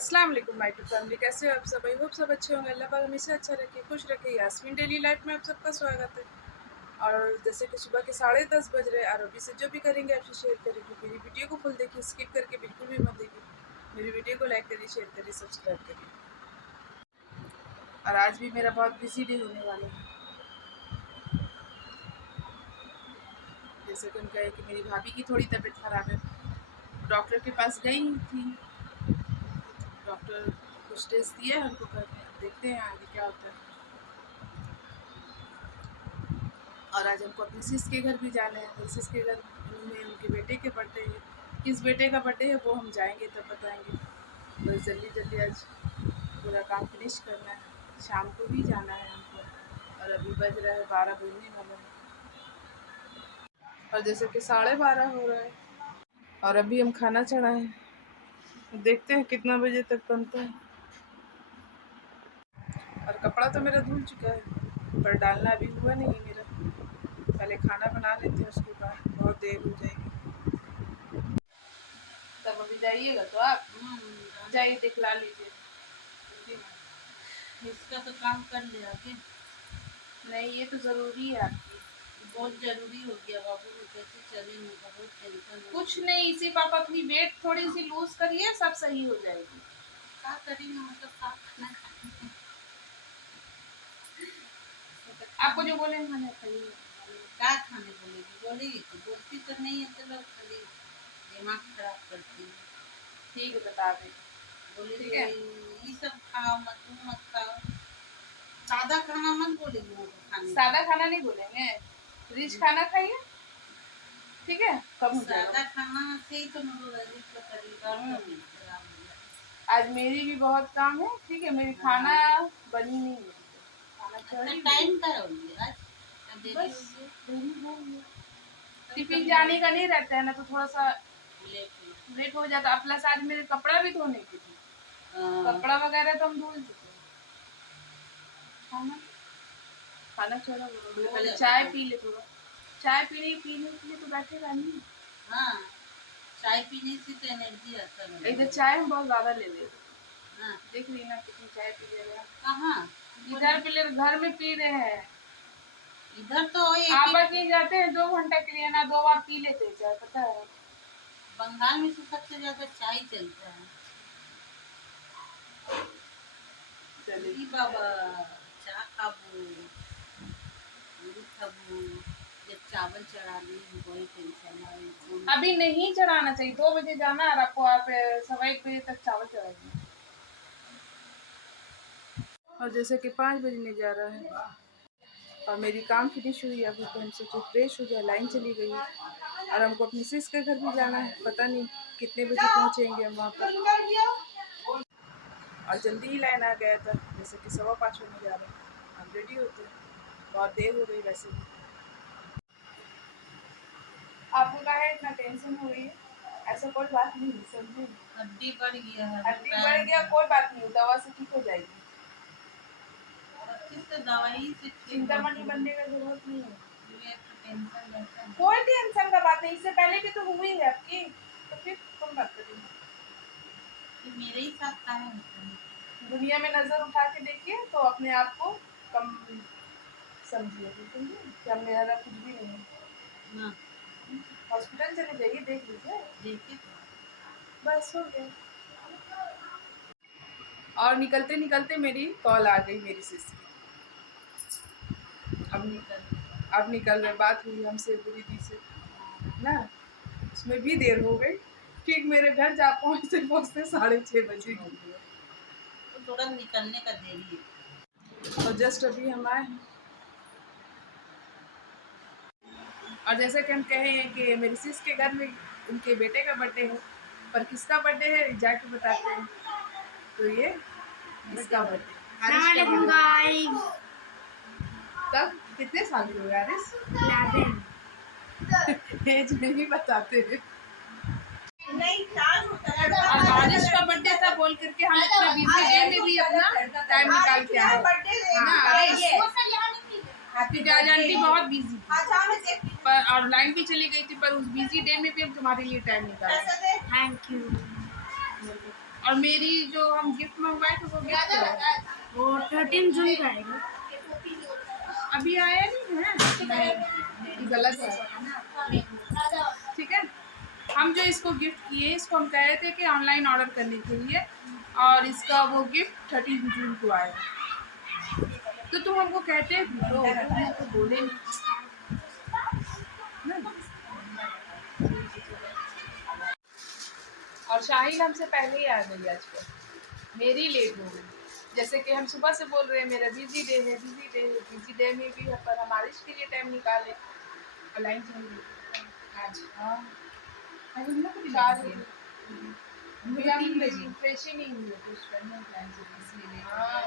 अस्सलाम वालेकुम my to family, कैसे हो आप सब? आई होप सब अच्छे होंगे। अल्लाह पाक हमेशा अच्छा रखे, खुश रखे। यास्मीन डेली लाइफ में आप सबका स्वागत है। और जैसे कि सुबह के 10:30 बज रहे हैं और अभी से जो भी करेंगे आपसे शेयर करेंगे। मेरी वीडियो को फुल देखिए, स्किप करके बिल्कुल भी मत देखिए। मेरी वीडियो को लाइक करिए, शेयर करिए, सब्सक्राइब करिए। और आज भी मेरा बहुत बिजी डे होने वाला है। जैसे कि उनका है कि मेरी भाभी की थोड़ी तबीयत ख़राब है, डॉक्टर के पास गई थी। डॉक्टर कुछ टेस्ट दिया है उनको करने, देखते हैं आगे क्या होता है। और आज हमको अपनी सिस के घर भी जाना है। तो सिस के घर में उनके बेटे के बर्थडे है। किस बेटे का बर्थडे है वो हम जाएंगे तब बताएंगे। तो जल्दी जल्दी आज पूरा काम फिनिश करना है, शाम को भी जाना है हमको। और अभी बज रहा है 12 बजने वाला है। और जैसे कि 12:30 हो रहा है और अभी हम खाना चढ़ाए। देखते हैं कितना बजे तक बनता है। और कपड़ा तो मेरा धुल चुका है, पर डालना अभी हुआ नहीं मेरा। पहले खाना बना लेते हैं, उसके बाद बहुत देर हो जाएगी। तब अभी जाइएगा तो आप जाइए, दिखला लीजिए। इसका तो काम कर लिया कि नहीं, ये तो ज़रूरी है आपकी। बहुत जरूरी हो गया बाबू, कैसे चलेंगे, बहुत टेंशन हो कुछ नहीं, सिर्फ आप अपनी वेट थोड़ी सी लूज करिए, सब सही हो जाएगी। क्या करेंगे, मतलब क्या खाना आपको जो बोले खाना खाइए। क्या खाने बोलेगी, बोलेगी तो बोलती तो नहीं है, चलो खाली दिमाग खराब करती है। ठीक है, बता दें। बोलेगी ठीक है, ये सब खाओ मत, तुम मत खाओ, सादा खाना मत बोलेगी वो खाने सादा खाना नहीं बोलेंगे, रिच खाना खाइए। ठीक है, कम हो सादा जाएगा। खाना से ही तो मतलब अजीब का तरीका तबीयत खराब हो जाए। आज मेरी भी बहुत काम है। ठीक है, मेरी खाना बनी नहीं है, खाना चढ़ ही टाइम का होगी आज, देरी बस होगी, देरी हो गई। टिफिन जाने का नहीं रहता है ना, तो थोड़ा सा लेट हो जाता। प्लस आज मेरे कपड़ा भी धोने की थी, कपड़ा वगैरह तो हम धुल चुके हैं। खाना खाना चढ़ा, पहले चाय पी ले थोड़ा। चाय पीने पीने के लिए तो बैठेगा नहीं। हाँ, चाय पीने से तो एनर्जी आता है। इधर चाय हम बहुत ज्यादा ले लेते। हाँ, देख रही ना कितनी चाय पी ले रहे हैं। कहाँ इधर पी ले, घर में पी रहे हैं। इधर तो आप कहीं जाते हैं 2 घंटा के लिए ना, 2 बार पी लेते हैं चाय, पता है। बंगाल में तो सबसे ज्यादा चाय चलता है। चलिए बाबा, चाय खाबू, दूध खाबू, जब चावल चढ़ा दी कोई टेंशन नहीं। अभी नहीं चढ़ाना चाहिए, 2 बजे जाना और आपको आप 1:15 बजे तक चावल चढ़ाइए। और जैसे कि 5 बजने जा रहा है और मेरी काम फिनिश हुई। अभी तो हम सोचे फ्रेश हो गया, लाइन चली गई है। और हमको अपनी सिस के घर भी जाना है, पता नहीं कितने बजे पहुंचेंगे हम वहाँ पर। और जल्दी ही लाइन आ गया था, जैसे कि 5:15 होने जा रहे हैं। हम रेडी होते हैं, बहुत देर हो गई वैसे भी। आपको क्या है, इतना टेंशन हो रही है? ऐसा कोई बात नहीं है, समझे। हड्डी बढ़ गया है, हड्डी बढ़ गया, कोई बात नहीं, दवा से ठीक हो जाएगी। दवाई से चिंता मत बनने का जरूरत नहीं है। टेंशन रहता है। कोई टेंशन का बात नहीं, इससे पहले भी तो हुई है आपकी, तो फिर कौन बात करेंगे। मेरे ही साथ काम होता है। दुनिया में नजर उठा के देखिए तो अपने आप को कम समझिए, कि अब मेरा कुछ भी नहीं है। हॉस्पिटल चले जाइए, देख लीजिए, देखिए बस हो गया। और निकलते निकलते मेरी कॉल आ गई मेरी सिस की। अब निकल रहे, बात हुई हमसे बुरी दी से ना, उसमें भी देर हो गई। ठीक मेरे घर जा पहुँचते पहुँचते 6:30 बजे तो थोड़ा निकलने का देरी है। और जस्ट अभी हम आए हैं। और जैसे कि हम कहे हैं कि मेरी सिस के घर में उनके बेटे का बर्थडे है, पर किसका बर्थडे है जाके बताते हैं। तो ये इसका बर्थडे, हारिस का बर्थडे। तब कितने साल के हो हारिस? 11। एज नहीं बताते हैं। और हारिस का बर्थडे था बोल करके हम इतना बिजी डे में भी अपना टाइम निकाल के आए। क्योंकि आज आंटी बहुत बिजी थी, पर और लाइन भी चली गई थी, पर उस बिजी डे में भी हम तुम्हारे लिए टाइम निकाले। Thank you. और मेरी जो हम गिफ्ट मंगवाए थे वो गिफ्ट है वो 13 जून का आएगा। अभी आया नहीं है। नहीं गलत है। ठीक है, हम जो इसको गिफ्ट किए इसको हम कह रहे थे कि ऑनलाइन ऑर्डर करने के लिए, और इसका वो गिफ्ट 13 जून को आएगा। तो तुम हमको कहते तो बोले नहीं। और शाहीन हमसे पहले ही आ गई आज को, मेरी लेट हो गई। जैसे कि हम सुबह से बोल रहे हैं मेरा बिजी डे है, बिजी डे है, बिजी डे में भी है पर हमारे इसके लिए टाइम निकाले। लाइन चल रही आज। हाँ आज हम लोग को 4 बजे 3 बजे फ्रेश ही नहीं हुए कुछ करने प्लान से, इसलिए हाँ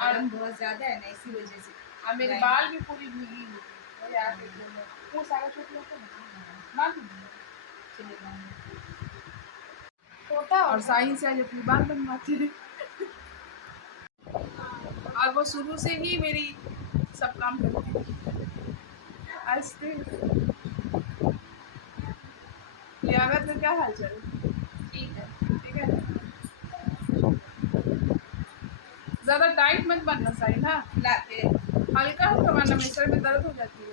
गरम बहुत ज्यादा है ना, इसी वजह से। और मेरे बाल भी पूरी भीगी हुई है। वो सारा छोट लोग मार छोटा और साइन से आज अपनी बाल बनवाती है। और वो शुरू से ही मेरी सब काम करती है। आज लियाकत में क्या हाल चाल? ठीक है। ठीक है, ज्यादा टाइट मत बनना साइन। हाँ लाके हल्का हल्का बनना, मेरे सर में दर्द हो जाती है।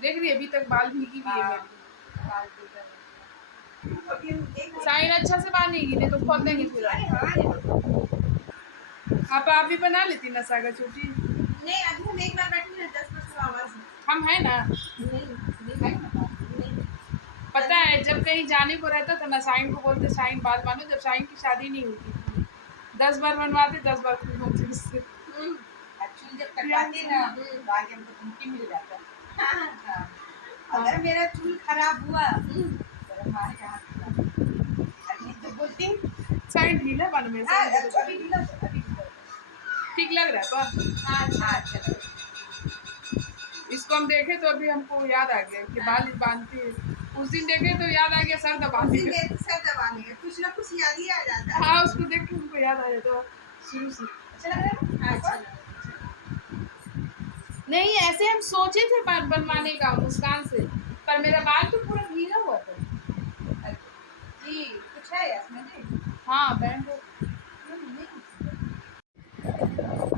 देख रही अभी तक बाल भीगी भी है मेरी। साइन अच्छा से बांधेगी नहीं तो खोल देंगे फिर। आप भी बना लेती ना सागा छोटी? नहीं, अभी हम एक बार बैठे हैं 10 आवाज हम है ना। पता है जब कहीं जाने को रहता था ना साइन को बोलते साइन बाल बांधो। जब साइन की शादी नहीं होती थी 10 बार बनवाते 10 बार खुद होती उससे। एक्चुअली जब कटवाते ना आगे हमको धमकी मिल जाता। हाँ। अगर मेरा चूल खराब हुआ तो हमारे यहाँ अभी तो बोलती साइन ढीला बन में अभी ढीला ठीक लग रहा है पर अच्छा लग इसको हम देखे तो अभी हमको याद आ गया कि बाल बांधते हैं। उस दिन देखे तो याद आ गया सर दबाने का। सर दबाने का कुछ ना कुछ याद ही आ जाता है। हाँ उसको देख के हमको याद आ जाता शुरू से। अच्छा लग रहा है। अच्छा नहीं ऐसे हम सोचे थे बनवाने का मुस्कान से, पर मेरा बाल तो पूरा भीगा हुआ था। जी कुछ है इसमें जी। हाँ बैंड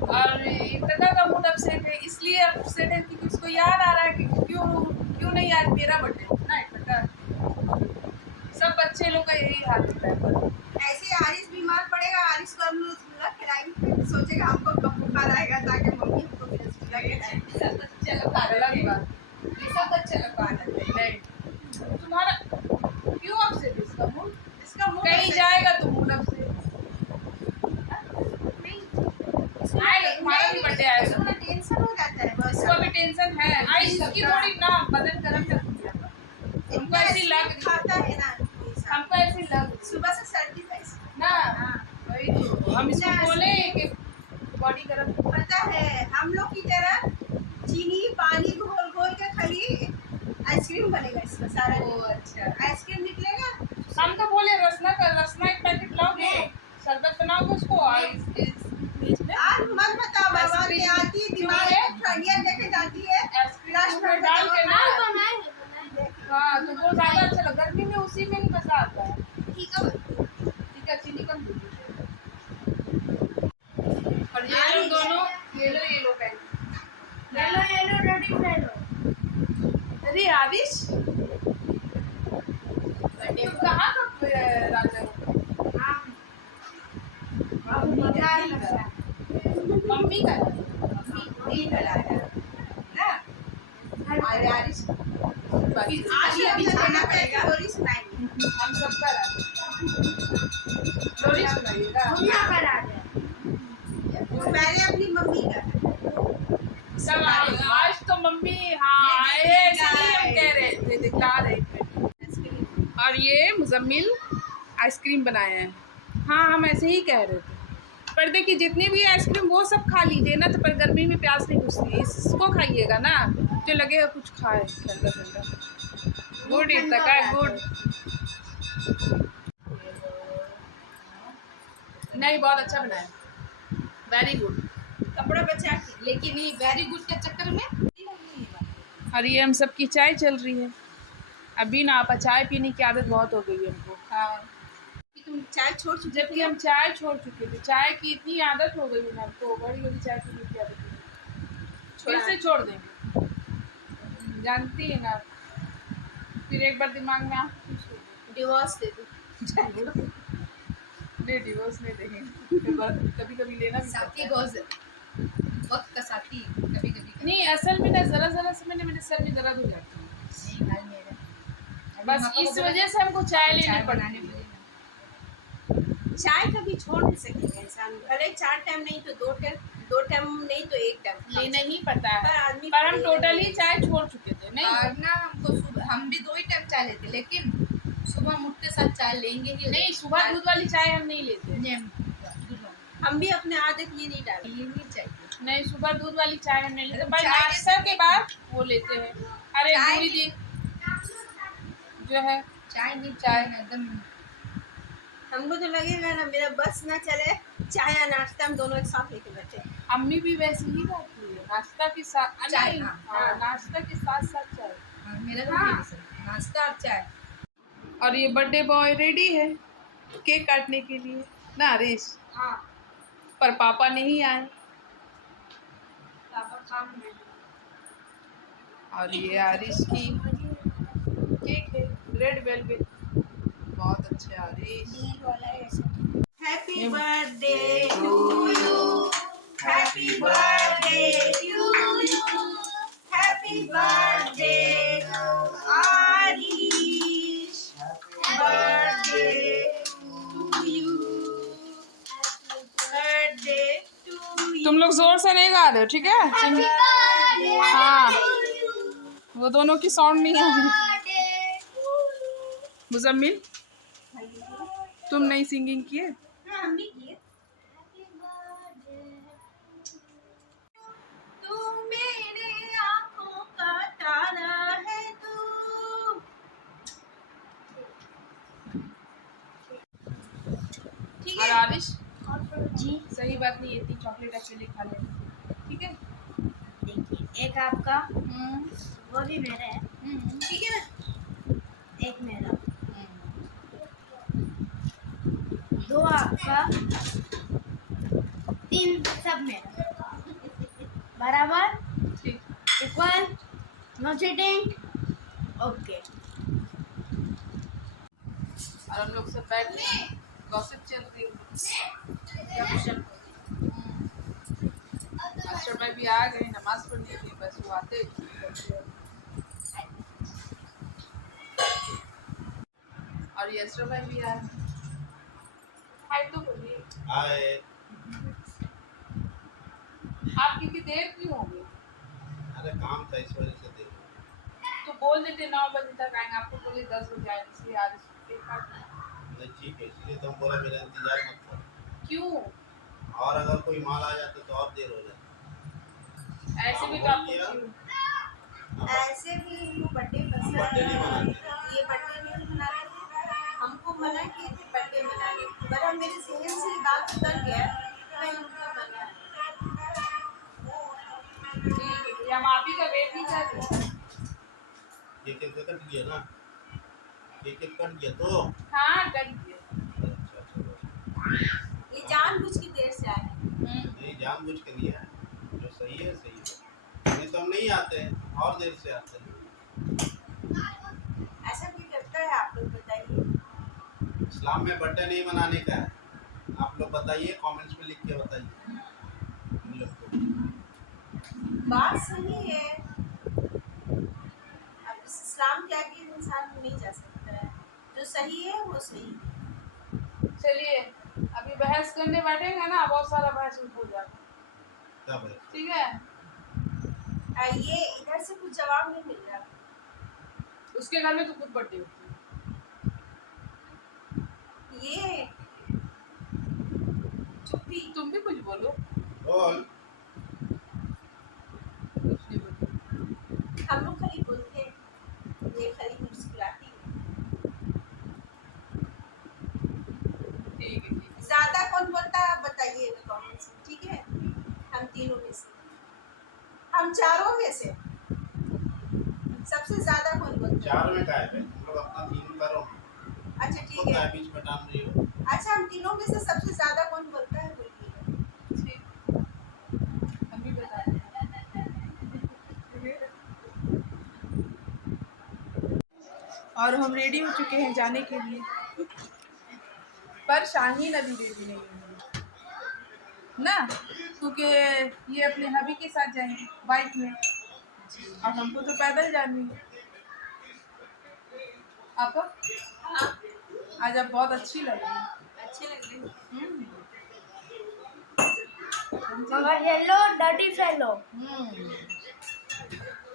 और इतना का मूड अपसेट है, इसलिए अपसेट है क्योंकि उसको याद आ रहा है कि क्यों नहीं आज मेरा बर्थडे ना इतना। सब बच्चे लोग का यही हाल होता है। पर ऐसे आरिस बीमार पड़ेगा, आरिस को हम रसगुल्ला खिलाएंगे, सोचेगा हमको कब बुखार आएगा ताकि मम्मी हमको भी रसगुल्ला खिलाए। सब बच्चे लोग अलग बात ये सब बच्चे लोग का आदत है। नहीं तुम्हारा क्यों अपसेट इसका मूड? इसका मूड कहीं जाएगा तो मूड अपसेट। आएगा तुम्हारा भी बर्थडे आएगा, थोड़ा टेंशन हो जाता है बस। इसको भी टेंशन है। आई इसकी थोड़ी ना बदन गरम कर दिया हमको ऐसी लग खाता है ना, हमको ऐसी लग सुबह से सर्दी है ना। वही तो हम इसको बोले कि बॉडी गरम। पता है हम लोग की तरह चीनी पानी घोल घोल के खाली आइसक्रीम बनेगा इसका सारा। ओ अच्छा आइसक्रीम निकलेगा। हम तो बोले रसना एक पैकेट लाओगे, शरबत बनाओगे उसको और आज मत बताओ बाबा कि आती दिमाग में ठगिया लेके जाती है आइसक्रीम में डाल के ना। हाँ तो वो ज्यादा अच्छा लगा, गर्मी में उसी में ही मजा आता है। ठीक है चीनी कम दीजिए। और ये लोग दोनों येलो पहन येलो रेडी येलो। अरे आदिश कहाँ का राजा मम्मी का ना हमारे आरिस आज अभी खाना पड़ेगा। स्टोरी सुनाएंगे हम सबका राजा। स्टोरी सुनाइएगा। दुनिया का राजा। पहले अपनी मम्मी का सब आज तो मम्मी हाँ ऐसे ही हम कह रहे थे दिखला रहे थे। और ये मुजम्मिल आइसक्रीम बनाए हैं। हाँ हम ऐसे ही कह रहे थे। पर देखिए जितनी भी आइसक्रीम वो सब खा लीजिए ना तो पर गर्मी में प्यास नहीं बुझती, इसको खाइएगा ना जो लगेगा कुछ खाए ठंडा ठंडा। गुड इतना का गुड नहीं बहुत अच्छा बनाया, वेरी गुड। कपड़ा बचा के, लेकिन ये वेरी गुड के चक्कर में। और ये हम सबकी चाय चल रही है। अभी ना आप चाय पीने की आदत बहुत हो गई है हमको। हाँ कि तुम चाय छोड़ चुके जबकि थे हम चाय छोड़ चुके थे, चाय की इतनी आदत हो गई है ना हमको, बड़ी बड़ी चाय पीने की आदत हो गई। फिर से छोड़ देंगे, जानती है ना। फिर एक बार दिमाग में आ डिवोर्स दे दो नहीं, डिवोर्स नहीं देंगे, कभी कभी लेना भी साथी पड़ता है। गोज वक्त का साथी कभी कभी नहीं, असल में ना जरा जरा से मेरे सर में दर्द हो जाती है, नहीं हाल मेरा बस इस वजह से हमको चाय लेनी पड़ती है। चाय कभी छोड़ नहीं सकेगा इंसान, भले 4 टाइम नहीं तो 2 टाइम नहीं तो 1 टाइम लेना ही पता पर है, आदमी पर हम को टोटली चाय छोड़ चुके थे। नहीं और ना हमको सुबह हम भी 2 ही टाइम चाय लेते, लेकिन सुबह हम उठते साथ चाय लेंगे ही नहीं, सुबह दूध वाली चाय हम नहीं लेते। हम भी अपने आदत ये नहीं डाले, ये नहीं चाहिए। नहीं, सुबह दूध वाली चाय हम नहीं लेते, भाई चाय नाश्ता के बाद वो लेते हैं। अरे चाय पूरी दी जो है चाय नहीं, चाय ना एकदम हमको तो लगेगा ना मेरा बस ना चले, चाय या नाश्ता हम दोनों एक साथ लेके बैठे। अम्मी भी वैसे ही करती है, नाश्ता के साथ चाय, नहीं, हाँ, हाँ, हाँ। नाश्ता के साथ साथ चाय। मेरा तो हाँ। यही सब, नाश्ता और चाय। और ये बर्थडे बॉय रेडी है केक काटने के लिए ना हरीश, हाँ पर पापा नहीं आए। पापा काम में। और ये हरीश की केक है, रेड वेलवेट, बहुत अच्छा Harish. Happy birthday to you, happy birthday to you, happy birthday Aarish, birthday to you, birthday to you. तुम लोग जोर से नहीं गा रहे हो, ठीक है? हाँ, वो दोनों की साउंड नहीं आ रही। मुजम्मिल, तुम नहीं सिंगिंग किए? हाँ हम भी किए। तू मेरे आँखों का तारा है तू। ठीक और है। आरिश, जी सही बात नहीं, इतनी चॉकलेट अकेले खा लेना, ठीक है? देखिए, एक आपका वो भी मेरा है, ठीक है ना। एक मेरा, 2 आपका, 3 सब मेरा, बराबर, ठीक। Equal, no cheating, okay. और हम लोग सब बैठ के गॉसिप चल रही है। मास्टर भाई भी आ गए नमाज पढ़ने के लिए, बस वो आते ही। और यशरा भाई भी आ गए। हाय तो बोलिए। हाय। आप कितनी देर क्यों हो गई? अरे काम था इस वजह से देर तो बोल देते 9 बजे तक आएंगे, आपको बोले 10 बजे आएंगे, इसलिए आज केक काट लिया। नहीं, ठीक है, इसलिए तो हम बोला मेरा इंतजार मत करो। क्यों? और अगर कोई माल आ जाता तो और देर हो जाती। ऐसे भी तो हाँ, आपको बोलिए। क्यों? ऐसे भी इनको बर्थडे पसंद है। बर्थडे नहीं मनाते। ये बर्थडे नहीं मनाते, हमको मना किए थे बर्थडे मनाने, पर अब मेरे जहन से बात उतर गया, मैं उनको मना। ठीक है, हम आप ही का वेट नहीं कर रहे। केक कट गया ना, केक कट गया तो हाँ, कर दिया। अच्छा चलो। ये जानबूझ के देर से आए। नहीं, जानबूझ के नहीं है, जो सही है सही है, नहीं तो हम नहीं आते हैं, और देर से आते हैं। ऐसा कोई करता है? आप लोग बताइए। इस्लाम में बर्थडे नहीं मनाने का है, आप लोग बताइए, कमेंट्स में लिख के बताइए हम लोग को। बात सही है, अब इस इस्लाम के आगे इंसान नहीं जा सकता है, जो सही है वो सही है। चलिए, अभी बहस करने बैठेंगे ना, बहुत सारा बहस हो जाएगा, तब है। ठीक है? ये इधर से कुछ जवाब नहीं मिल रहा। उसके घर में तो खुद बर्थडे होती है। ये चुप्पी। तुम भी कुछ बोलो। बोल। कुछ नहीं बोलो। हम लोग खाली बोलते हैं, ये खाली मुस्कुराती है। ठीक है, ठीक है। ज्यादा कौन बोलता है आप बताइए कमेंट्स में, ठीक है? हम तीनों में से, हम चारों में से सबसे ज्यादा कौन बोलता है? चार में काय पे तुम लोग अपना तीन करो। अच्छा तो ठीक है। क्या बीच में टाल रही हो? अच्छा हम तीनों में से सबसे ज्यादा कौन बोलता है बोलिए। ठीक, हम भी बता रहे हैं। और हम रेडी हो चुके हैं जाने के लिए, पर शाहीन अभी रेडी नहीं हुई ना, क्योंकि ये अपने हबी के साथ जाएंगे बाइक में और हमको तो पैदल जानी है। आप हाँ आज आप बहुत अच्छी लग रही हैं। अच्छे लग रहे हैं। हम्म, मगर हेलो डर्टी फेलो। हम्म,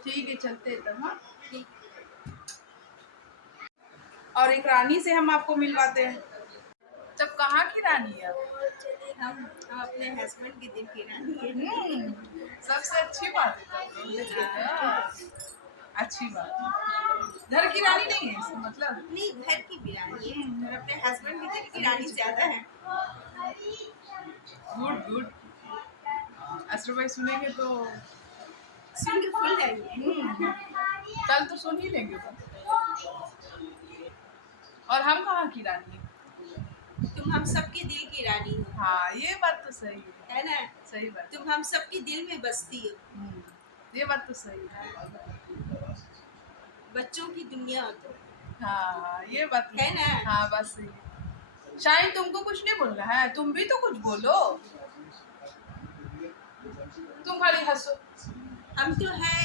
ठीक है चलते हैं तब। हाँ, ठीक। और एक रानी से हम आपको मिलवाते हैं। तब कहाँ की रानी है आप? हम अपने हस्बैंड के दिल की रानी है। सबसे अच्छी बात है तब तो। हाँ, अच्छी बात। घर की रानी नहीं है इसका मतलब। नहीं घर की भी रानी है और अपने हस्बैंड के दिल की रानी ज्यादा है। Good good. असर भाई सुनेंगे तो सुन के फुल जाएंगे। कल तो सुन ही लेंगे तो। और हम कहाँ की रानी है? तुम हम सबके दिल की रानी हो, हाँ ये बात तो सही है ना। सही बात। तुम हम सबके दिल में बसती हो। ये बात तो सही है। बच्चों की दुनिया हो तुम, हाँ ये बात है ना। हाँ बात सही है। शायद तुमको कुछ नहीं बोलना है, तुम भी तो कुछ बोलो। तुम खाली हंसो। हम तो है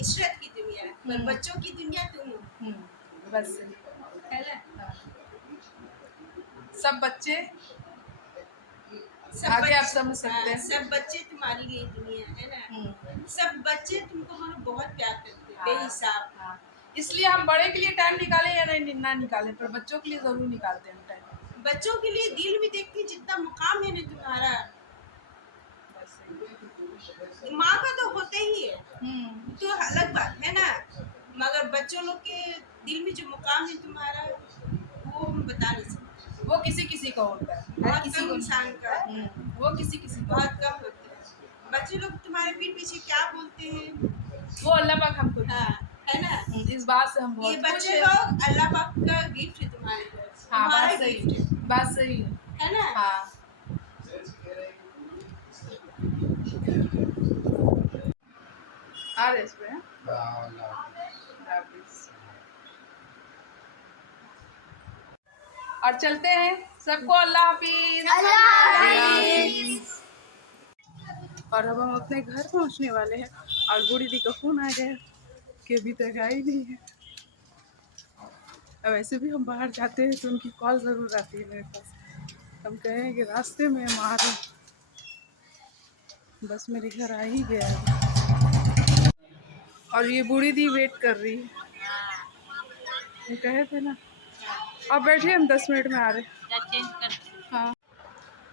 इशरत की दुनिया, पर बच्चों की दुनिया तुम हो, बस है ना। हाँ। सब बच्चे सब आगे आप बच्चे- समझ सकते हैं। सब बच्चे तुम्हारी लिए दुनिया है ना। सब बच्चे तुमको हमें बहुत प्यार करते हैं बेहिसाब। हाँ, इसलिए हम बड़े के लिए टाइम निकाले या नहीं ना निकाले, पर बच्चों के लिए जरूर निकालते हैं टाइम। बच्चों के लिए दिल भी देखती, जितना मुकाम है ना तुम्हारा, माँ का तो होते ही है, तो अलग बात है ना। मगर बच्चों लोग के दिल में जो मुकाम है तुम्हारा, वो हम बता नहीं सकते। वो किसी किसी का होता है, हर बहुत किसी कम को इंसान का, वो किसी किसी का बहुत कम होते हैं। बच्चे लोग तुम्हारे पीठ पीछे क्या बोलते हैं, वो अल्लाह पाक हमको हाँ, है ना। इस बात से हम ये बहुत खुश बच्चे हैं। लोग अल्लाह पाक का गिफ्ट है तुम्हारे पास, हाँ तुम्हारा बात सही गिफ्ट है, बात सही है ना। हाँ आ रहे इसमें हैं? हाफिज। और चलते हैं, सबको अल्लाह हाफिज। और अब हम अपने घर पहुंचने वाले हैं और बूढ़ी दी का फोन आ गया कि अभी तक आई नहीं है। अब वैसे भी हम बाहर जाते हैं तो उनकी कॉल ज़रूर आती है मेरे पास। हम कहें कि रास्ते में हम आ रहे हैं, बस मेरे घर आ ही गया है। और ये बूढ़ी दी वेट कर रही है, ये कहे थे ना। अब बैठिए, हम 10 मिनट में आ रहे हैं। हाँ,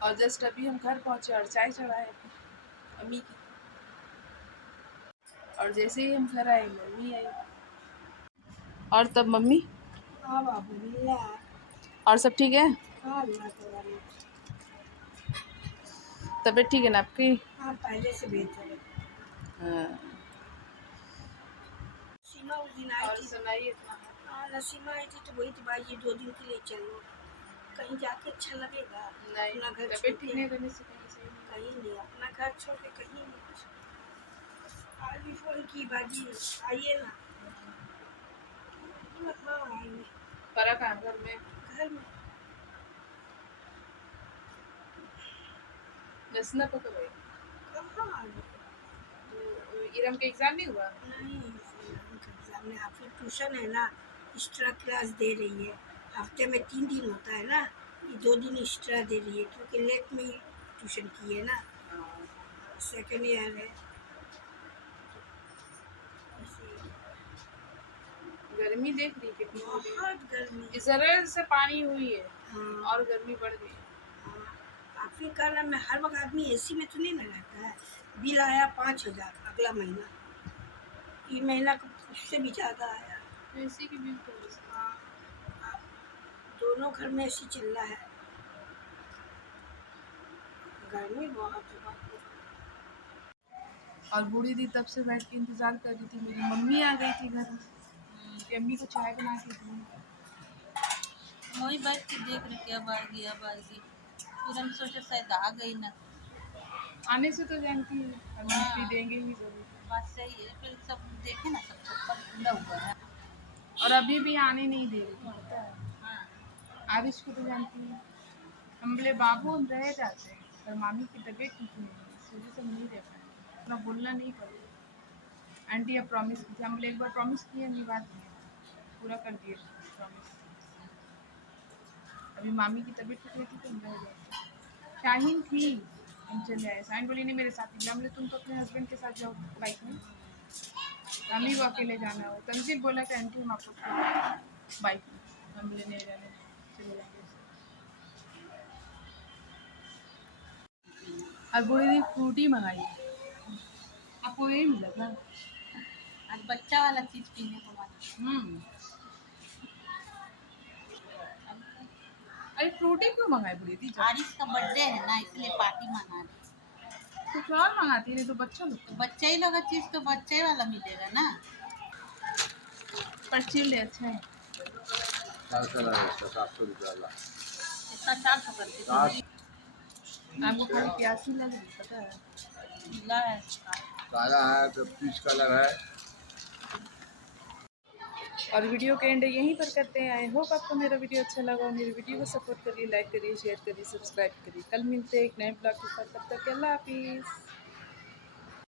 और जस्ट अभी हम घर पहुँचे और चाय चढ़ाए अम्मी की। और जैसे ही हम घर आए मम्मी आई। और तब मम्मी हाँ बाबू मिला। और सब ठीक है? हाँ अल्लाह का वाला। तबीयत ठीक है ना आपकी? हाँ पहले से बेहतर है। हाँ। सीमा उस दिन आई और थी। सुनाइए। हाँ नसीमा आई थी तो वही थी भाई, ये 2 दिन के लिए चलो, कहीं जाके अच्छा लगेगा। नहीं, अपना घर तबीयत छोड़ ठीक के नहीं रहने से कहीं सही नहीं। कहीं नहीं, अपना घर छोड़ के कहीं नहीं। आज भी फोन की बाजी आइए ना। हाँ आइए फर्क है घर में। घर में। नसना पका भाई। कहाँ आ गए? तो इरम का एग्जाम नहीं हुआ? नहीं एग्जाम में आप ट्यूशन है ना, एक्स्ट्रा क्लास दे रही है। हफ्ते में 3 दिन होता है ना, ये 2 दिन एक्स्ट्रा दे रही है क्योंकि लेट में ही ट्यूशन की है ना, सेकेंड ईयर है। गर्मी देख रही कितनी हो रही है। बहुत गर्मी। इस जरा से पानी हुई है हाँ और गर्मी बढ़ गई। हाँ, आपके कारण में हर वक्त आदमी एसी में तो नहीं ना रहता है। बिल आया 5,000 अगला महीना, ये महीना का उससे भी ज़्यादा आया। एसी की बिल तो हाँ, दोनों घर में एसी चल रहा है, गर्मी बहुत है। और बूढ़ी दी तब से बैठ के इंतजार कर रही थी, मेरी मम्मी आ गई थी घर में कि अम्मी को चाय बना के दी। वही बैठ के देख रहे कि अब आएगी। फिर हम सोचे शायद आ गई ना। आने से तो जानती है हम एंट्री देंगे ही जरूर। बात सही है, फिर सब देखे ना, सब चप्पल खुला हुआ है। और अभी भी आने नहीं दे रही थी, पता है। हाँ, आरिश को तो जानती है। हम बोले बाबू हम रह जाते हैं, पर मामी की तबीयत ठीक नहीं है, इस वजह से हम नहीं रह पाएंगे, इतना बोलना नहीं पड़ेगा। आंटी अब प्रॉमिस की थी, हम बोले एक बार प्रॉमिस किए निभाते हैं, पूरा कर दिए प्रॉमिस। अभी मामी की तबीयत ठीक रहती तो हम रह जाते। शाहीन थी, हम चले आए। शाहीन बोली नहीं मेरे साथ ही, हम बोले तुम तो अपने हस्बैंड के साथ जाओ बाइक में, हमें को अकेले जाना हो। तंजील बोला कि आंटी हम आपको बाइक में, हम बोले नहीं जाने, चले जाएंगे। और बोली थी फ्रूटी मंगाई, आपको यही मिला था। आज बच्चा वाला चीज पीने को मन। अरे फ्रूटी क्यों मंगाई बोली थी? आरिश का बर्थडे है ना, इसलिए पार्टी मना रही। कुछ और मंगाती नहीं तो बच्चा लोग तो बच्चा ही लोग का चीज तो बच्चे वाला मिलेगा ना। पर चिल्ड अच्छा है। 400 है इसका, 700 रुपये वाला। इतना 400 करके आपको थोड़ी प्यासी लग रही पता है। मिला है। काला है तो पीच कलर है। और वीडियो के एंड यहीं पर करते हैं। आई होप आपको मेरा वीडियो अच्छा लगा। मेरी वीडियो को सपोर्ट करिए, लाइक करिए, शेयर करिए, सब्सक्राइब करिए। कल मिलते हैं एक नए ब्लॉग के साथ, तब तक अल्लाह हाफिज़।